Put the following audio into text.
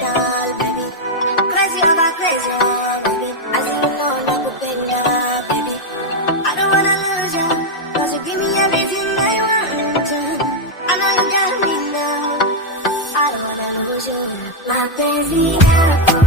down, baby. Crazy over crazy, baby. As you know, like a panda, baby. I don't wanna lose you, 'cause you give me everything I want. I know you got me now. I don't wanna lose you. Mapenzi yako